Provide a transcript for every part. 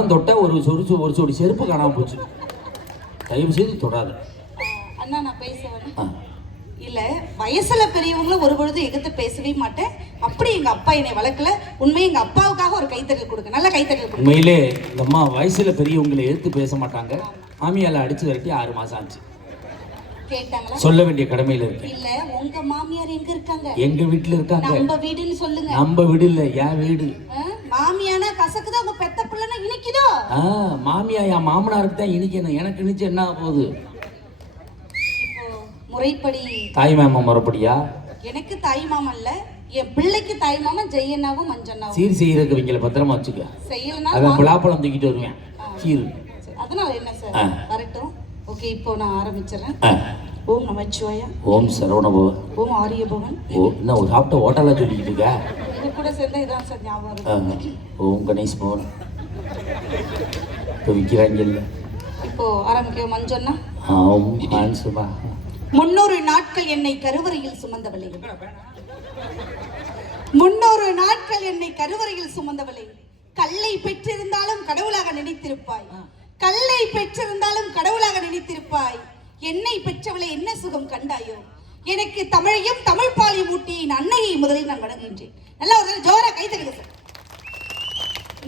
வாரம் தொட்ட ஒரு சொரிச்சு ஒரு சொடி செருப்பு காணாம போச்சு. தயவு செய்து தொடாத. அண்ணா நான் பேச வேணும் ஆ. இல்ல வயசுல பெரியவங்கள ஒரு பொழுது எதிர்த்து பேசவே மாட்டேன். அப்படி எங்க அப்பா என்னை வளர்க்கல. உண்மையை எங்க அப்பாவுக்காக ஒரு கைத்தட்டல் கொடுங்க நல்ல கைத்தட்டல் உண்மையிலே இந்த அம்மா வயசுல பெரியவங்களை எடுத்து பேச மாட்டாங்க. மாமியால அடிச்சு விரட்டி ஆறு மாசம் ஆச்சு. சொல்ல வேண்டிய கடமையில இருக்கேன். இல்ல உங்க மாமியார் எங்க இருக்காங்க? எங்க வீட்டுல இருக்காங்க? நம்ம வீடுன்னு சொல்லுங்க. நம்ம வீடு இல்ல என் வீடு? மாமியானா கசக்குதா? உங்க பெத்த மாமியா என் மாமனாருக்கு தான் இனிக்கணும் எனக்கு இனிச்சு என்ன போகுது? முறைப்படி தாய் மாமா முறைப்படியா? எனக்கு தாய் மாமன் இல்ல என் பிள்ளைக்கு தாய் மாமன் ஜெயண்ணாவும் மஞ்சண்ணாவும். சீர் செய்யறதுக்கு இவங்களை பத்திரமா வச்சுக்க. செய்யலனா அவன் பலாப்பழம் தூக்கிட்டு வருவேன். சீர். அதனால என்ன சார். வரட்டும். ஓகே இப்போ நான் ஆரம்பிச்சிடுறேன். ஓம் நமச்சிவாயா ஓம் சரவணபவ. ஓம் ஆரியபவன். ஓ என்ன ஒரு சாப்பிட்ட ஹோட்டலாக சொல்லிக்கிட்டு இருக்க? இது கூட சேர்ந்தா இதான் சார் ஞாபகம் ஓம் கணேஷ் பவன். இப்போ விற்கிறாங்கல்ல இப்போ ஆரம்பிக்க முன்னூறு நாட்கள் என்னை கருவறையில் சுமந்தவளே. முன்னூறு நாட்கள் என்னை கருவறையில் சுமந்தவளே. கல்லை பெற்றிருந்தாலும் கடவுளாக நினைத்திருப்பாய். கல்லை பெற்றிருந்தாலும் கடவுளாக நினைத்திருப்பாய். என்னை பெற்றவளை என்ன சுகம் கண்டாயோ? எனக்கு தமிழையும் தமிழ் பாலியும் ஊட்டி என் அன்னையை முதலில் நான் வணங்குகின்றேன். நல்லா ஒரு ஜோரா கை தருங்க சார்.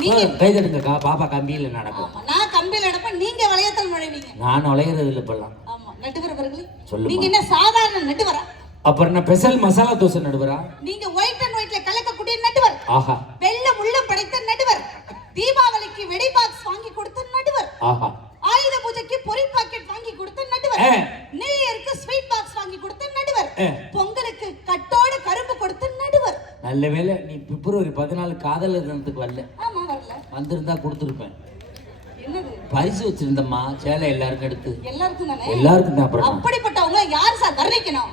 நீங்க கை தட்டுங்கக்கா பாப்பா கம்பியில் நடக்கும். நான் கம்பியில் அடப்ப நீங்க வளையத்தில் நுழைவீங்க. நான் நுழையிறது இல்லை இப்பெல்லாம். ஆமா நடுவர் அவர்களே. நீங்க என்ன சாதாரண நடுவரா? அப்புறம் நான் ஸ்பெஷல் மசாலா தோசை நடுவரா? நீங்க ஒயிட் அண்ட் ஒயிட்ல கலக்கக்கூடிய நடுவர். ஆஹா. வெள்ளம் உள்ளம் படைத்த நடுவர். தீபாவளிக்கு வெடி பாக்ஸ் வாங்கி கொடுத்த நடுவர். ஆஹா. ஆயுத பூஜைக்கு பொரி பாக்கெட் வாங்கி கொடுத்த நடுவர். நியூ இயருக்கு ஸ்வீட் பாக்ஸ் வாங்கி கொடுத்த நடுவர். பொங்கலுக்கு கட்டோட கரும்பு கொடுத்த நடுவர். நல்ல வேளை நீ பிப்ரவரி பதினாலு காதலர் தினத்துக்கு வரல. வந்திருந்தா கொடுத்துருப்பேன். என்னது? பரிசு வச்சிருந்தம்மா சேலை எல்லாருக்கும் எடுத்து. எல்லாருக்கும் தானே? அப்புறம் அப்படிப்பட்டவங்க யார் சார் வர்ணிக்கணும்.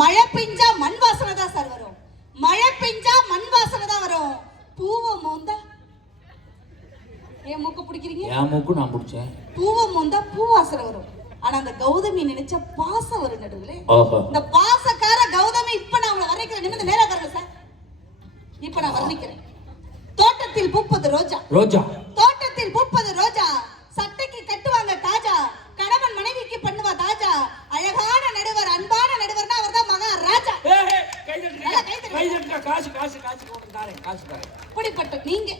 மழை பெஞ்சா மண் வாசனை தான் சார் வரும். மழை பெஞ்சா மண் வாசனை தான் வரும். பூவை மோந்தா. ஏன் மூக்க பிடிக்கிறீங்க? என் மூக்கும் நான் பிடிச்சேன். பூவை மோந்தா பூ வாசனை வரும். ஆனா அந்த கௌதமி நினைச்ச பாசம் வரும் நடுவுல. இந்த பாசக்கார கௌதமி இப்ப நான் அவளை வர்ணிக்கிறேன் நிமிந்து நேரா பாருங்க சார். இப்ப நான் வர்ணிக்கிறேன். தோட்டத்தில் பூப்பது ரோஜா. ரோஜா. தோட்டத்தில் பூப்பது ரோஜா. சட்டைக்கு கட்டுவாங்க தாஜா. கணவன் மனைவிக்கு பண்ணுவா தாஜா. அழகான நடுவர் அன்பான நடுவர்னா அவர்தான் மகா ராஜா. காசு காசு காசு காசு. இப்படிப்பட்ட நீங்க.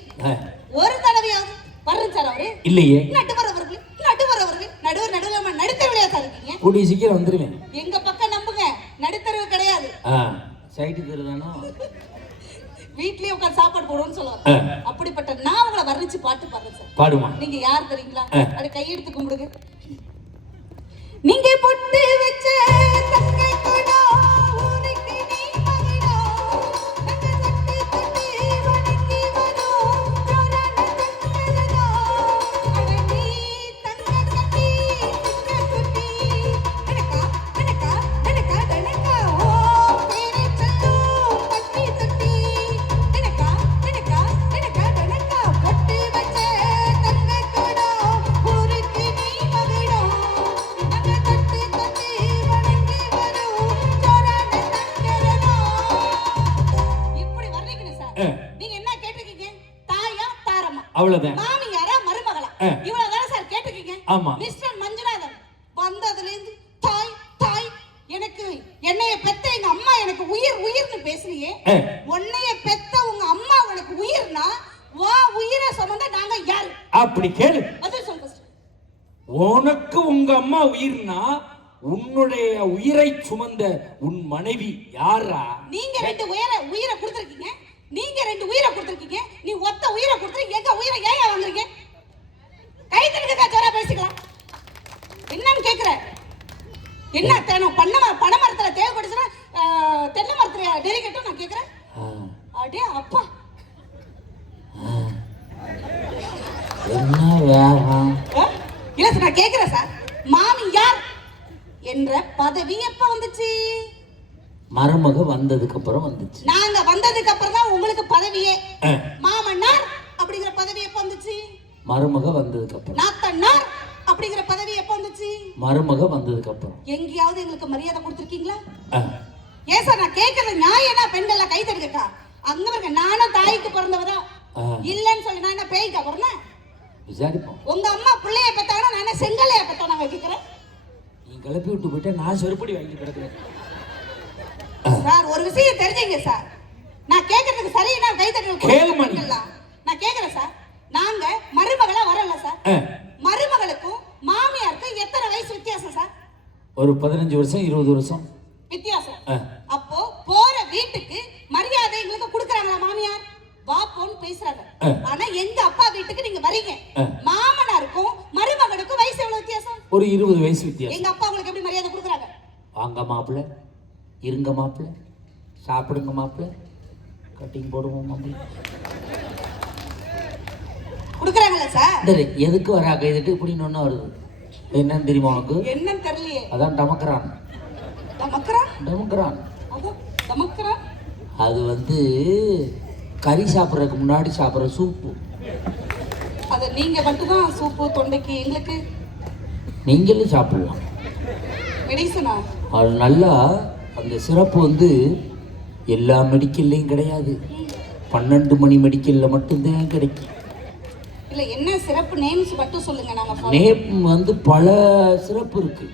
ஒரு தடவையாவது வர்றேன் சார் அவரு. இல்லையே. நடுவர் அவர்கள். நடுவர் அவர்கள். நடுவர் நடுவர் நடுத்தருவிலையா சார் இருக்கீங்க. கூடிய சீக்கிரம் வந்துருவேன். எங்க பக்கம் நம்புங்க. நடுத்தருவு கிடையாது. சைட்டு தருதானோ? வீட்லயே உட்கார்ந்து சாப்பாடு போடுவோம்னு. சொல்லுவாங்க. அப்படிப்பட்ட நான் உங்களை வர்ணிச்சு பாட்டு பாடுறேன் சார். பாடுமா? நீங்க யார் தெரியுங்களா. அப்படி கையெடுத்து கும்பிடுங்க. நீங்க பொட்டு வச்ச அவ்வளவுதான் மாமியாரா, மருமகளா? ஆ. இவ்வளவுதானே சார் கேட்டிருக்கீங்க? ஆமா. மிஸ்டர் மஞ்சுநாதன் வந்ததுலேருந்து தாய், தாய், எனக்கு என்னைய பெத்த எங்க அம்மா எனக்கு உயிர் உயிர்னு பேசுறியே. உன்னைய பெத்த உங்க அம்மா உனக்கு உயிர்னா வா உயிரை சுமந்த நாங்க யாரு அப்படி கேளு பதில் சொல் first. உனக்கு உங்க அம்மா உயிர்னா உன்னுடைய உயிரை சுமந்த உன் மனைவி யாரா நீங்க ரெண்டு உயிரை உயிரை ரெண்டு உயிரை கொடுத்துருக்கீங்க. நீ ஒத்த உயிரை கொடுத்துரு எங்க உயிரை ஏன் வாங்குறீங்க? கை தடுக்க ஜோரா பேசிக்கலாம். என்னன்னு கேக்குற? என்ன தேனும் பண்ண பனை மரத்துல தேவைப்படுச்சுன்னா தென்னை மரத்துல நெருக்கட்டும் நான் கேக்குறேன். ஆ, அடே அப்பா? இல்ல சார் நான் கேக்குறேன் சார் மாமி யார்? என்ற பதவி எப்ப வந்துச்சு? மருமக வந்ததுக்கு அப்புறம் வந்துச்சு. நாங்க வந்ததுக்கு அப்புறம் தான் உங்களுக்கு பதவியே. மாமன்னார் அப்படிங்கிற பதவி எப்ப வந்துச்சு? மருமக வந்ததுக்கு அப்புறம் நாத்தன்னார் அப்படிங்கிற பதவி எப்ப வந்துச்சு? மருமக வந்ததுக்கு அப்புறம் எங்கேயாவது எங்களுக்கு மரியாதை கொடுத்துருக்கீங்களா? ஏன் சார் நான் கேட்கறது நியாயம்னா பெண்கள் கை தடுக்கக்கா அங்க பாருங்க நானும் தாய்க்கு பிறந்தவதான். இல்லைன்னு சொல்லி நான் என்ன பேய்க்கா பிறந்தேன் விசாரிப்போம். உங்க அம்மா பிள்ளைய பெத்தாங்கன்னா நான் என்ன செங்கலைய நான் கேக்குறேன். நீ கிளப்பி விட்டு போயிட்டா நான் செருப்படி வாங்கி கிடக்குறேன். சார் ஒரு விஷயம் தெரிஞ்சுங்க சார். நான் கேக்குறதுக்கு சரியா கை கேளுமா நீ. தட்டலாம் நான் கேக்குறேன் சார். நாங்க மருமகளா வரல சார். மருமகளுக்கும் மாமியாருக்கும் எத்தனை வயசு வித்தியாசம் சார்? ஒரு பதினஞ்சு வருஷம் இருபது வருஷம். வித்தியாசம். அப்போ போற வீட்டுக்கு மரியாதை எங்களுக்கு கொடுக்குறாங்களா மாமியார்? வாப்போன்னு பேசுறாங்க. ஆனா எங்க அப்பா வீட்டுக்கு நீங்க வரீங்க. மாமனாருக்கும் மருமகனுக்கும் வயசு எவ்வளவு வித்தியாசம்? ஒரு இருபது வயசு வித்தியாசம். எங்க அப்பா உங்களுக்கு எப்படி மரியாதை கொடுக்குறாங்க? வாங்க மாப்பிள்ள. இருங்க மாப்பிள்ள சாப்பிடுங்க மாப்பிள்ள கட்டிங் போடுவோம் மாப்பிள்ள கொடுக்குறாங்கல்ல சார்? எதுக்கு வரா கைதுட்டு இப்படின்னு ஒன்று வருது. என்னன்னு தெரியுமா உனக்கு? என்னன்னு தெரியலையே. அதான் டமக்கிறான். தமக்குறான் டமக்கிறான். அதான் தமக்குறான் அது வந்து கறி சாப்பிட்றதுக்கு முன்னாடி சாப்பிட்ற சூப்பு. அத நீங்க மட்டும்தான் சூப்பு தொண்டைக்கு எங்களுக்கு? நீங்களும் சாப்பிடலாம். மெடிசனா? அது நல்லா அந்த சிறப்பு வந்து எல்லா மெடிக்கல்லையும் கிடையாது. பன்னெண்டு மணி மெடிக்கலில் மட்டும்தான் கிடைக்கும். இல்லை என்ன சிறப்பு? நேம்ஸ் மட்டும் சொல்லுங்க நாங்கள் நேம் வந்து பல சிறப்பு இருக்கு.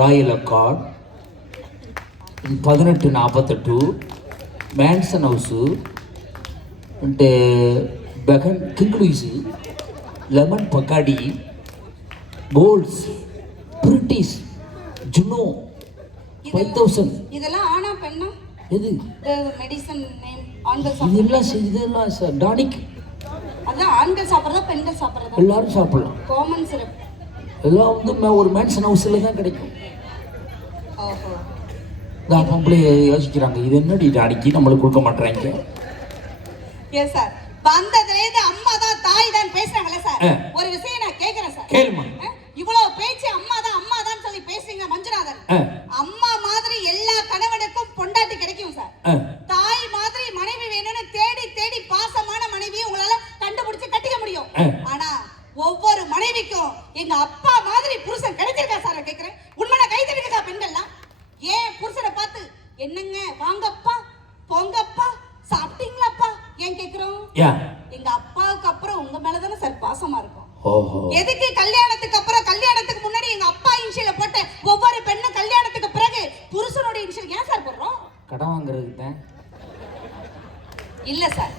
ராயல் அக்கார்ட் பதினெட்டு நாற்பத்தெட்டு mansion house பெகன் King Louis lemon Bacardi Bols British Juno five thousand இதெல்லாம் ஆனா பெண்ணா? எது? மெடிசன் நேம் ஆண்கள் இதெல்லாம் ச- டானிக் அதான் ஆண்கள் சாப்பிடுறதா பெண்கள் சாப்பிடுறதா? எல்லாரும் சாப்பிடலாம். காமன் சிறப்பு எல்லாம் வந்து ஒரு மேன்சன் ஹவுஸில் தான் கிடைக்கும். இந்த பொம்பளை யோசிக்கிறாங்க. இது என்னடி டானிக்கு நம்மளுக்கு கொடுக்க மாட்டேறாங்க எஸ் சார் வந்ததுல இருந்து அம்மா தான் தாய் தான் பேசுறாங்கல்ல சார். ஒரு விஷயம் நான் கேக்குறேன் சார் கேளுமா? இவ்வளவு பேச்சு அம்மா தான் அம்மா தான் சொல்லி பேசுறீங்க மஞ்சுநாதன். அம்மா பொண்டாட்டி கிடைக்கும் சார். தாய் மாதிரி மனைவி வேணும்னு தேடி தேடி பாசமான மனைவியை உங்களால கண்டுபிடிச்சு கட்டிக்க முடியும். ஆனா ஒவ்வொரு மனைவிக்கும் எங்க அப்பா மாதிரி புருஷன் கிடைச்சிருக்கா சார் நான் கேக்குறேன் உண்மையான கை தட்டுக்கா பெண்கள்லாம் ஏன் புருஷனை பார்த்து என்னங்க வாங்கப்பா போங்கப்பா சாப்பிட்டீங்களாப்பா ஏன் கேக்குறோம் யா எங்க அப்பாவுக்கு அப்புறம் உங்க மேலதானே சார் பாசமா இருக்கும் ஓஹோ எதுக்கு கல்யாணத்துக்கு அப்புறம் கல்யாணத்துக்கு முன்னாடி எங்க அப்பா இன்ஷியல போட்ட ஒவ்வொரு பெண்ணும் கல்யாணத்துக்கு பிறகு புருஷனோட இன்ஷியல் ஏன் சார் போடுறோம் கடன் வாங்குறதுக்கு தான் இல்ல சார்.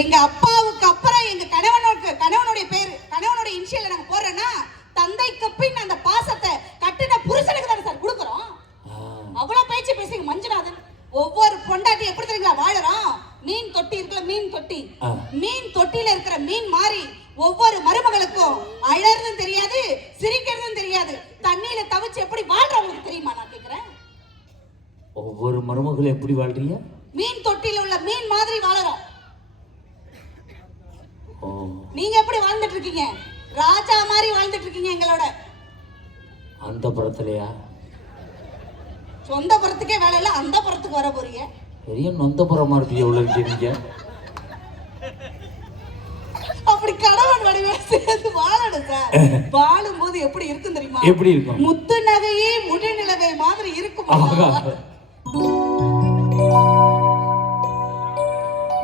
எங்க அப்பாவுக்கு அப்புறம் எங்க கணவனோட கணவனுடைய பேரு கணவனுடைய இன்ஷியல நாங்க போடுறோம்னா தந்தைக்கு பின் அந்த பாசத்தை கட்டின புருஷனுக்கு தானே சார் கொடுக்குறோம். அவ்வளவு பேச்சு பேசுங்க மஞ்சுநாதன். ஒவ்வொரு பொண்டாட்டி எப்படி தெரியுங்களா வாழறோம்? மீன் தொட்டி இருக்குல்ல மீன் தொட்டி. மீன் தொட்டியில இருக்கிற மீன் மாறி ஒவ்வொரு மருமகளுக்கும் அழறதும் தெரியாது சிரிக்கிறதும் தெரியாது தண்ணியில தவிச்சு எப்படி வாழ்றவங்களுக்கு தெரியுமா நான் கேக்குறேன் ஒவ்வொரு மருமகளும் எப்படி வாழ்றீங்க? மீன் தொட்டியில உள்ள மீன் மாதிரி வாழறோம். நீங்க எப்படி வாழ்ந்துட்டு இருக்கீங்க ராஜா மாதிரி வாழ்ந்துட்டு இருக்கீங்க எங்களோட. அந்த புறத்துலையா? சொந்த புறத்துக்கே வேலை இல்ல அந்த புறத்துக்கு வர போறீங்க. பெரிய நொந்த புறமா இருக்கு எவ்வளோ இருக்கீங்க அப்படி கணவன் வடிவேல சேர்ந்து வாழணும் சார். வாழும்போது எப்படி இருக்கும் தெரியுமா? எப்படி இருக்கும்? முத்து நகையே முடி நிலவை மாதிரி இருக்கும்.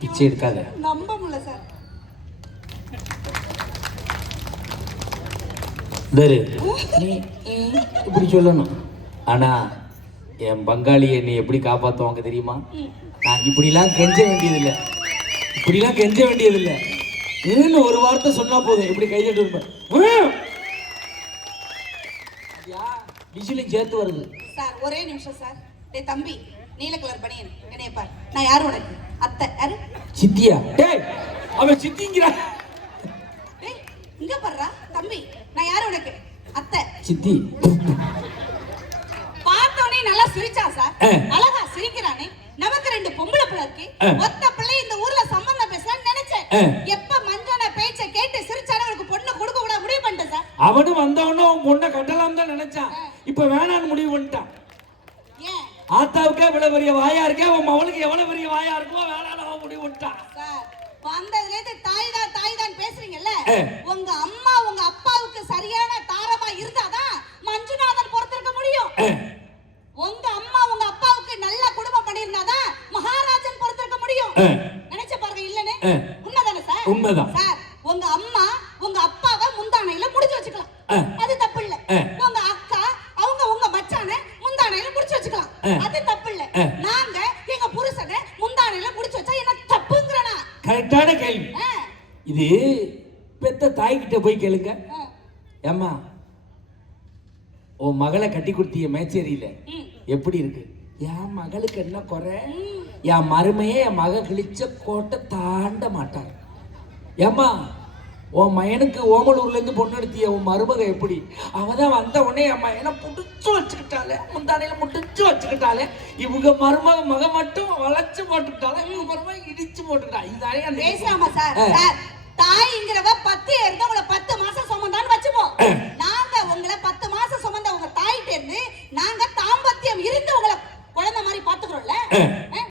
பிச்சை எடுக்காத. நம்ப முடியல சார் தரு நீ இப்படி சொல்லணும். ஆனா என் பங்காளி என்னை எப்படி காப்பாத்துவாங்க தெரியுமா? நான் இப்படிலாம் கெஞ்ச வேண்டியதில்லை. இப்படிலாம் கெஞ்ச வேண்டியதில்லை. இன்னும் ஒரு வார்த்தை சொன்னா போதும். இப்படி கைதட்டு இருப்பேன் விசிலும் சேர்த்து வருது. சார் ஒரே நிமிஷம் சார். டேய் தம்பி. நீல கலர் பனியன். என்னைய பார். நான் யாரு உனக்கு? அத்தை. யாரு? சித்தியா. டேய் அவன் சித்திங்கிறா. டேய் இங்க பாருடா தம்பி. நான் யாரு உனக்கு? அத்தை. சித்தி. பார்த்தோனே நல்லா சிரிச்சான் சார். அழகா சிரிக்கிறானே. நமக்கு ரெண்டு பொம்பளை பிள்ளை இருக்கு. ஒத்த பிள்ளை இந்த ஊர்ல சம்பந்தம் பேசலாம்னு நினைச்சேன். எப்ப மஞ்சன பேச்ச கேட்டு சிரிச்சானே உனக்கு பொண்ணு கொடுக்க கூட முடிவு பண்ணிட்டேன் சார். அவனும் வந்தவனும் பொண்ணை கட்டலாம் தான் நினைச்சான். இப்ப வேணான்னு முடிவு பண்ணிட்டான். ஆத்தாவுக்கே இவ்வளவு பெரிய வாயா இருக்கே அவன் மவனுக்கு எவ்வளவு பெரிய வாயா இருக்குமோ வேணான்னு அவன் முடிவு சார் வந்ததுல இருந்து தாய் தான் தாய் தான் பேசுறீங்கல்ல. உங்க அம்மா உங்க அப்பாவுக்கு சரியான தாரமா இருந்தாதான் மஞ்சுநாதன் பொறுத்திருக்க முடியும் உங்க அம்மா உங்க அப்பாவுக்கு நல்ல குடும்பம் பண்ணியிருந்தாதான் மகாராஜன் பொறுத்திருக்க முடியும். நினைச்ச பாருங்க இல்லனே ஆ. உண்மைதானே சார் உண்மைதான். சார் உங்க அம்மா உங்க அப்பாவை முந்தானையில முடிச்சு வச்சுக்கலாம் ஆ. அது தப்பு இல்ல ஆ. உங்க அக்கா அவங்க உங்க மச்சான முந்தானையில முடிச்சு வச்சுக்கலாம் ஆ. அது தப்பு இல்ல ஆ. நாங்க எங்க புருஷனை முந்தானையில முடிச்சு வச்சா என்ன தப்புங்கிறனா கரெக்டான கேள்வி. இது பெத்த தாய்கிட்ட போய் கேளுங்க. ஏம்மா உன் மகளை கட்டி கொடுத்திய மேச்சேரியில. எப்படி இருக்கு என் மகளுக்கு என்ன குறை என் மருமையே என் மக கிழிச்ச கோட்டை தாண்ட மாட்டார் ஏம்மா உன் மயனுக்கு ஓமலூர்ல இருந்து பொண்ணு எடுத்திய உன் மருமக எப்படி? அவ தான் வந்த உடனே என் மயனை புடிச்சு வச்சுக்கிட்டாலே முந்தானையில முடிச்சு வச்சுக்கிட்டாலே இவங்க மருமக மக மட்டும் வளைச்சு போட்டுக்கிட்டாலே இவங்க மருமக இடிச்சு போட்டுக்கிட்டா. இதானே பேசாம சார் தாய்ங்கிறவ பத்து இருந்து உங்களை பத்து மாசம் சுமந்தான்னு வச்சுப்போம் நாங்க உங்களை பத்து மாசம் சுமந்த உங்க தாயிட்ட இருந்து நாங்க தாம்பத்தியம் இருந்து உங்களை குழந்தை மாதிரி பாத்துக்கிறோம்ல